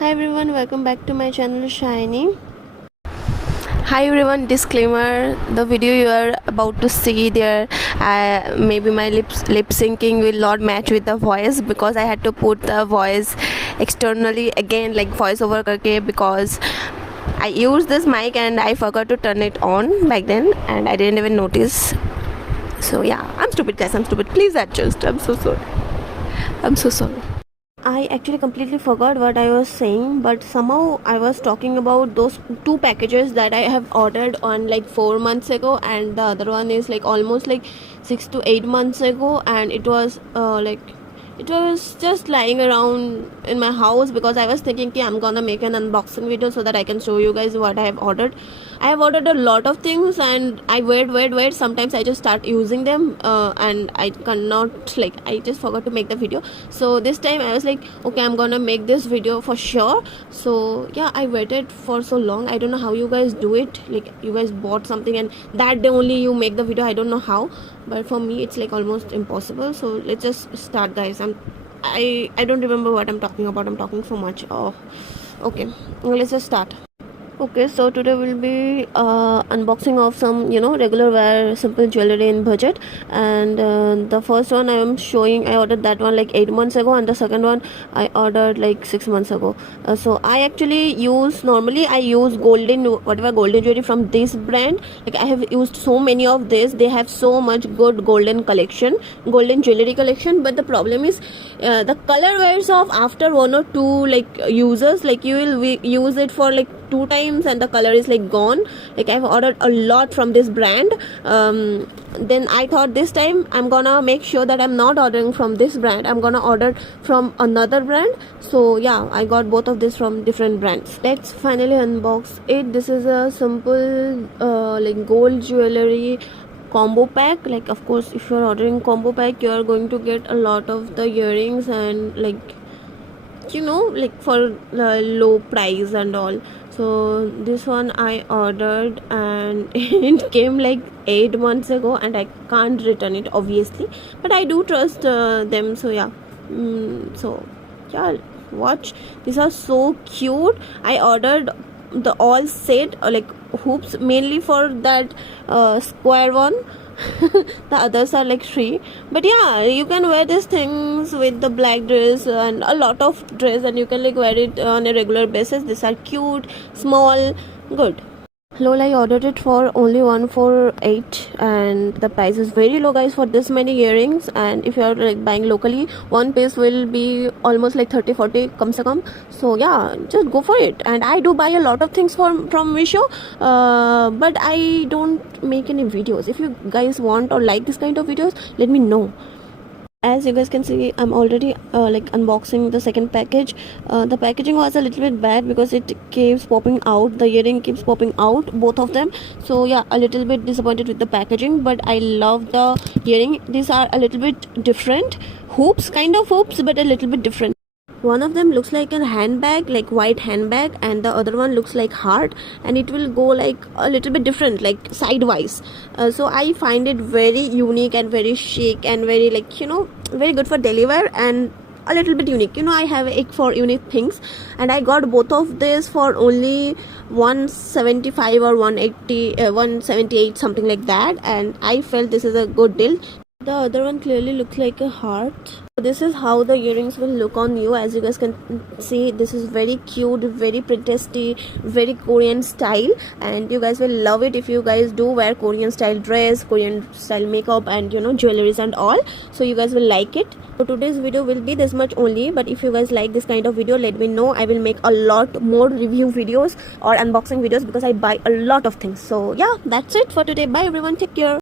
Hi everyone, welcome back to my channel Shiny. Hi everyone, disclaimer, the video you are about to see there, maybe my lip syncing will not match with the voice because I had to put the voice externally again, like voice over karke, because I used this mic and I forgot to turn it on back then and I didn't even notice. So yeah, I'm stupid guys, I'm stupid, please adjust. I'm so sorry. I actually completely forgot what I was saying, but somehow I was talking about those two packages that I have ordered on like 4 months ago, and the other one is like almost like 6 to 8 months ago, and it was it was just lying around in my house because I was thinking ki I'm gonna make an unboxing video so that I can show you guys what I have ordered. I have ordered a lot of things and I wait. Sometimes I just start using them and I cannot, like, I just forgot to make the video. So this time I was like, okay, I'm gonna make this video for sure. So yeah, I waited for so long. I don't know how you guys do it. Like, you guys bought something and that day only you make the video. I don't know how, but for me it's like almost impossible. So let's just start, guys. I don't remember what I'm talking about. I'm talking so much. Oh, okay, let's just start. Okay, so today we'll be unboxing of some, regular wear simple jewelry in budget. And the first one I am showing, I ordered that one like 8 months ago, and the second one I ordered like 6 months ago. So I actually normally I use whatever golden jewelry from this brand. Like, I have used so many of this. They have so much good golden jewelry collection, but the problem is the color wears off after 1 or 2 like users. Like, you will use it for like 2 times and the color is like gone. Like, I've ordered a lot from this brand. Then I thought this time I'm gonna make sure that I'm not ordering from this brand. I'm gonna order from another brand. So yeah, I got both of this from different brands. Let's finally unbox it. This is a simple like gold jewelry combo pack. Like, of course, if you're ordering combo pack, you're going to get a lot of the earrings and like, like for low price and all. So this one I ordered and it came like 8 months ago and I can't return it, obviously, but I do trust them. So yeah, so yeah, watch, these are so cute. I ordered the all set like hoops mainly for that square one. The others are like free, but yeah, you can wear these things with the black dress and a lot of dress, and you can like wear it on a regular basis. These are cute, small, good. Lola, I ordered it for only 148 and the price is very low, guys, for this many earrings. And if you are like buying locally, one piece will be almost like 30-40 come se come. So yeah, just go for it. And I do buy a lot of things from Meesho, but I don't make any videos. If you guys want or like this kind of videos, let me know. As you guys can see, I'm already like unboxing the second package. The packaging was a little bit bad because it keeps popping out, the earring keeps popping out, both of them. So yeah, a little bit disappointed with the packaging, but I love the earring. These are a little bit different hoops, kind of hoops, but a little bit different. One of them looks like a handbag, like white handbag, and the other one looks like heart, and it will go like a little bit different, like sidewise. So I find it very unique and very chic and very, like, very good for daily wear and a little bit unique. I have a ick for unique things, and I got both of this for only 175 or 180 178, something like that, and I felt this is a good deal. The other one clearly looks like a heart. This is how the earrings will look on you. As you guys can see, this is very cute, very pretty, very Korean style, and you guys will love it if you guys do wear Korean style dress, Korean style makeup, and jewelries and all. So you guys will like it. So today's video will be this much only, but if you guys like this kind of video, let me know. I will make a lot more review videos or unboxing videos because I buy a lot of things. So yeah, that's it for today. Bye everyone, take care.